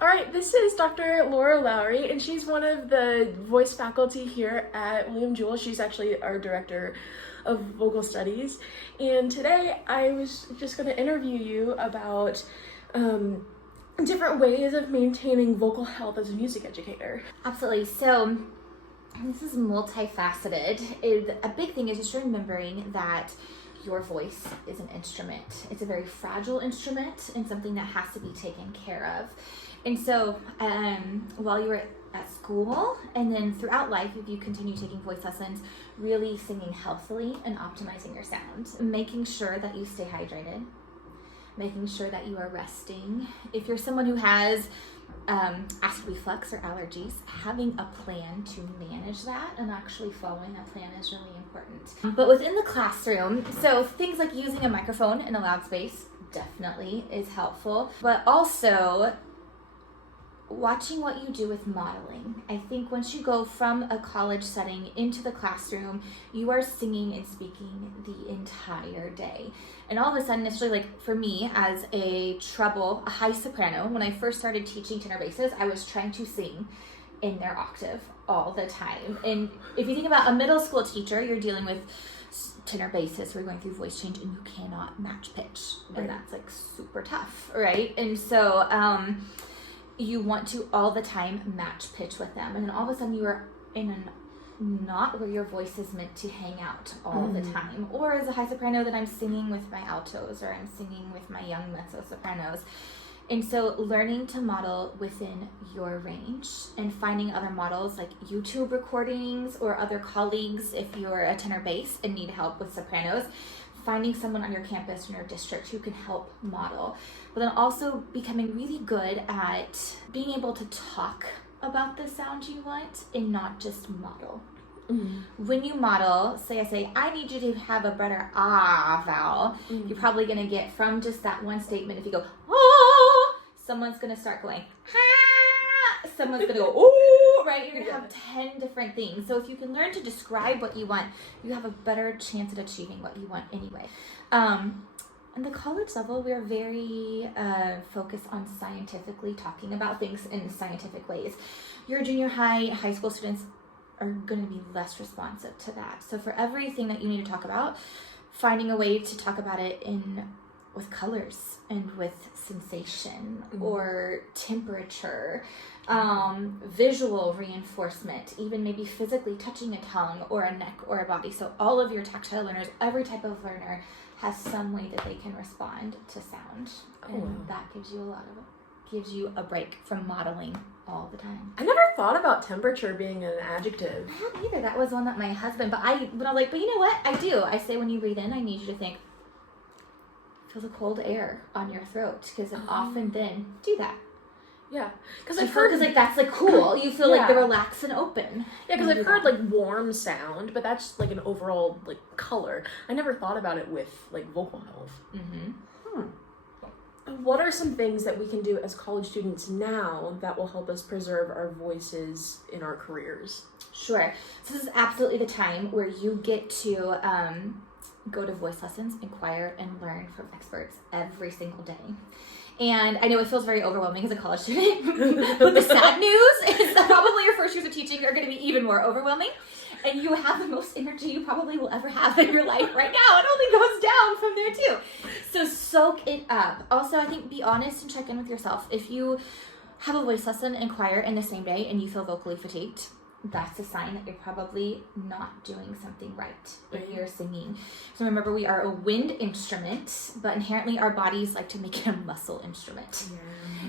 All right, this is Dr. Lowry, and she's one of the voice faculty here at William Jewell. She's actually our director of vocal studies. And today I was just going to interview you about different ways of maintaining vocal health as a music educator. Absolutely. So this is multifaceted. A big thing is just remembering that your voice is an instrument. It's a very fragile instrument and something that has to be taken care of. And so while you're at school and then throughout life, if you continue taking voice lessons, really singing healthily and optimizing your sound, making sure that you stay hydrated, making sure that you are resting. If you're someone who has acid reflux or allergies, having a plan to manage that and actually following that plan is really important. But within the classroom, so things like using a microphone in a loud space definitely is helpful, but also watching what you do with modeling. I think once you go from a college setting into the classroom, you are singing and speaking the entire day. And all of a sudden, it's really like, for me as a high soprano, when I first started teaching tenor basses, I was trying to sing in their octave all the time. And if you think about a middle school teacher, you're dealing with tenor basses, we're going through voice change and you cannot match pitch. And that's like super tough, right? And so, you want to all the time match pitch with them, and then all of a sudden you are in a knot where your voice is meant to hang out all the time. Or as a high soprano, that I'm singing with my altos or I'm singing with my young mezzo sopranos. And so learning to model within your range and finding other models like YouTube recordings or other colleagues if you're a tenor bass and need help with sopranos, finding someone on your campus or your district who can help model, but then also becoming really good at being able to talk about the sound you want and not just model. When you model, I say, I need you to have a better ah vowel, you're probably going to get from just that one statement, if you go, oh, someone's going to start going, ha, someone's going to go, ooh, right? You're going to have 10 different things. So if you can learn to describe what you want, you have a better chance at achieving what you want anyway. On the college level, we're very focused on scientifically talking about things in scientific ways. Your junior high school students are going to be less responsive to that. So for everything that you need to talk about, finding a way to talk about it with colors and with sensation or temperature, visual reinforcement, even maybe physically touching a tongue or a neck or a body. So all of your tactile learners, every type of learner has some way that they can respond to sound. And that gives you a break from modeling all the time. I never thought about temperature being an adjective. I hadn't either. That was one that my husband, but I was like, but you know what? I do. I say when you breathe in, I need you to think, feel the cold air on your throat, because often then do that. Yeah, because I've heard like that's like cool. You feel like the relaxed and open. Yeah, because I've heard like warm sound, but that's like an overall like color. I never thought about it with like vocal health. What are some things that we can do as college students now that will help us preserve our voices in our careers? Sure. So this is absolutely the time where you get to go to voice lessons, inquire, and learn from experts every single day. And I know it feels very overwhelming as a college student, but the sad news is that probably your first years of teaching are going to be even more overwhelming. And you have the most energy you probably will ever have in your life right now. It only goes down from there too. So soak it up. Also, I think be honest and check in with yourself. If you have a voice lesson, inquire in the same day and you feel vocally fatigued, that's a sign that you're probably not doing something right if you're singing. So remember, we are a wind instrument, but inherently our bodies like to make it a muscle instrument.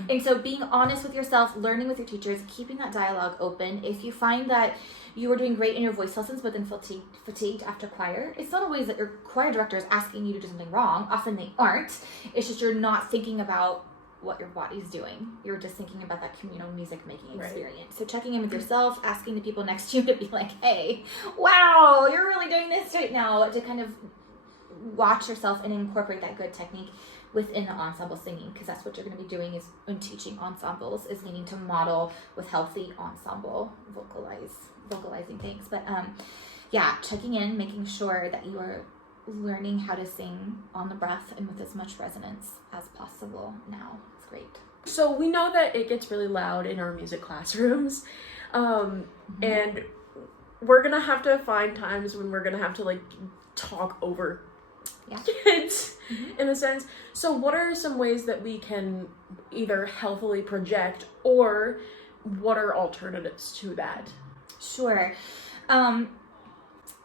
And so being honest with yourself, learning with your teachers, keeping that dialogue open. If you find that you were doing great in your voice lessons, but then fatigued after choir, it's not always that your choir director is asking you to do something wrong. Often they aren't. It's just you're not thinking about what your body's doing. You're just thinking about that communal music making experience. So checking in with yourself, asking the people next to you to be like, hey, wow, you're really doing this right now, to kind of watch yourself and incorporate that good technique within the ensemble singing, because that's what you're going to be doing is when teaching ensembles, is needing to model with healthy ensemble vocalizing things. But checking in, making sure that you are learning how to sing on the breath and with as much resonance as possible now. It's great. So we know that it gets really loud in our music classrooms, and we're gonna have to find times when we're gonna have to like talk over kids in a sense. So what are some ways that we can either healthily project, or what are alternatives to that? Sure.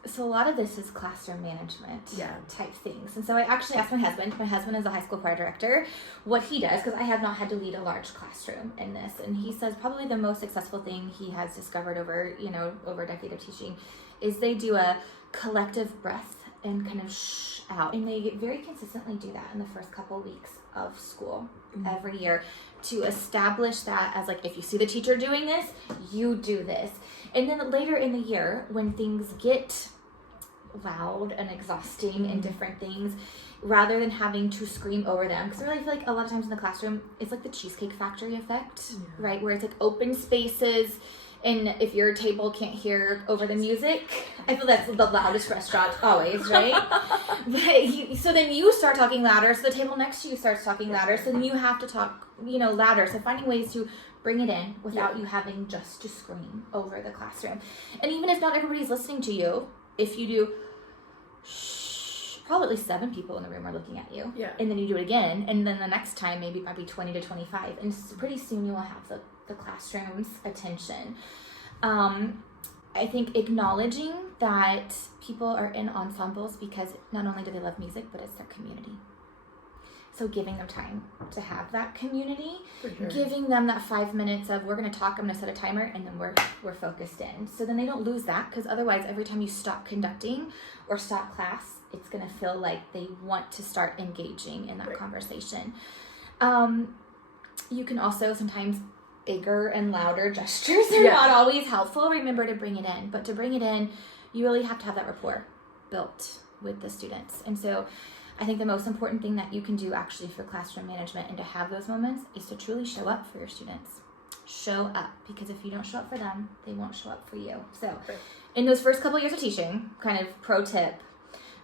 So a lot of this is classroom management type things. And so I actually asked my husband is a high school choir director, what he does, because I have not had to lead a large classroom in this. And he says probably the most successful thing he has discovered over a decade of teaching is they do a collective breath and kind of shh out. And they very consistently do that in the first couple weeks of school every year to establish that as like, if you see the teacher doing this, you do this. And then later in the year, when things get loud and exhausting and different things, rather than having to scream over them, because I really feel like a lot of times in the classroom, it's like the Cheesecake Factory effect, right? Where it's like open spaces, and if your table can't hear over the music, I feel that's the loudest restaurant always, right? So then you start talking louder, so the table next to you starts talking louder, so then you have to talk, louder. So finding ways to bring it in without you having just to scream over the classroom. And even if not everybody's listening to you, if you do shh, probably at least 7 people in the room are looking at you. Yeah. And then you do it again, and then the next time maybe it might be 20 to 25, and pretty soon you will have the classroom's attention. I think acknowledging that people are in ensembles because not only do they love music, but it's their community. So giving them time to have that community, giving them that 5 minutes of, we're going to talk, I'm going to set a timer, and then we're focused in. So then they don't lose that, because otherwise every time you stop conducting or stop class, it's going to feel like they want to start engaging in that conversation. You can also sometimes bigger and louder gestures are not always helpful. Remember to bring it in, but to bring it in, you really have to have that rapport built with the students. And so I think the most important thing that you can do actually for classroom management and to have those moments is to truly show up for your students. Show up, because if you don't show up for them, they won't show up for you. So in those first couple years of teaching, kind of pro tip,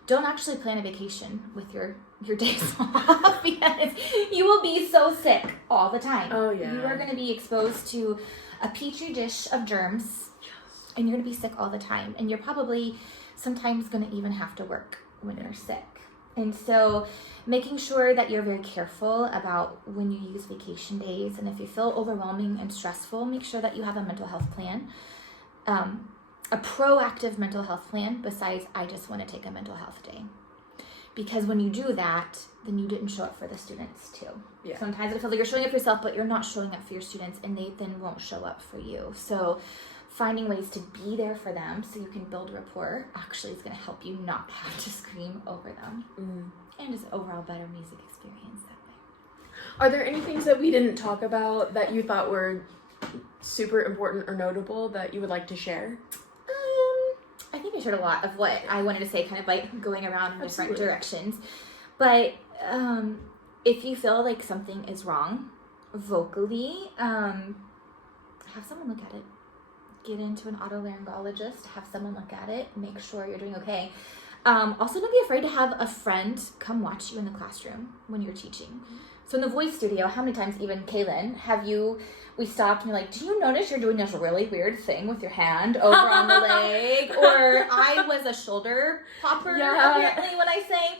don't actually plan a vacation with your days off, because you will be so sick all the time. Oh yeah. You are going to be exposed to a petri dish of germs, and you're going to be sick all the time. And you're probably sometimes going to even have to work when you're sick. And so making sure that you're very careful about when you use vacation days, and if you feel overwhelming and stressful, make sure that you have a mental health plan. A proactive mental health plan besides, I just want to take a mental health day. Because when you do that, then you didn't show up for the students too. Yeah. Sometimes it feels like you're showing up for yourself, but you're not showing up for your students, and they then won't show up for you. So finding ways to be there for them so you can build rapport actually is going to help you not have to scream over them. And just overall better music experience that way. Are there any things that we didn't talk about that you thought were super important or notable that you would like to share? I think I shared a lot of what I wanted to say, kind of like going around in different directions. But if you feel like something is wrong vocally, have someone look at it. Get into an otolaryngologist, have someone look at it, make sure you're doing okay. Also, don't be afraid to have a friend come watch you in the classroom when you're teaching. So in the voice studio, how many times, even Kailynn, we stopped and you're like, do you notice you're doing this really weird thing with your hand over on the leg? Or I was a shoulder popper, apparently, when I sang.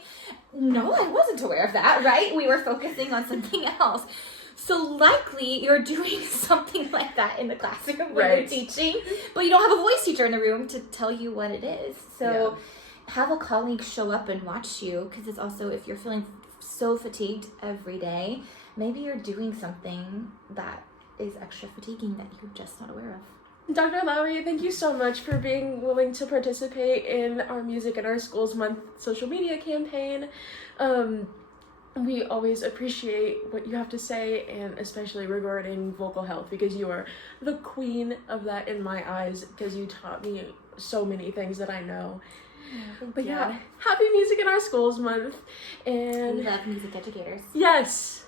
No, I wasn't aware of that, right? We were focusing on something else. So likely you're doing something like that in the classroom when you're teaching, but you don't have a voice teacher in the room to tell you what it is. So have a colleague show up and watch you, because it's also, if you're feeling so fatigued every day, maybe you're doing something that is extra fatiguing that you're just not aware of. Dr. Lowry, thank you so much for being willing to participate in our Music in Our Schools Month social media campaign. We always appreciate what you have to say, and especially regarding vocal health, because you are the queen of that in my eyes, because you taught me so many things that I know. But happy Music in Our Schools Month. And we love music educators. Yes.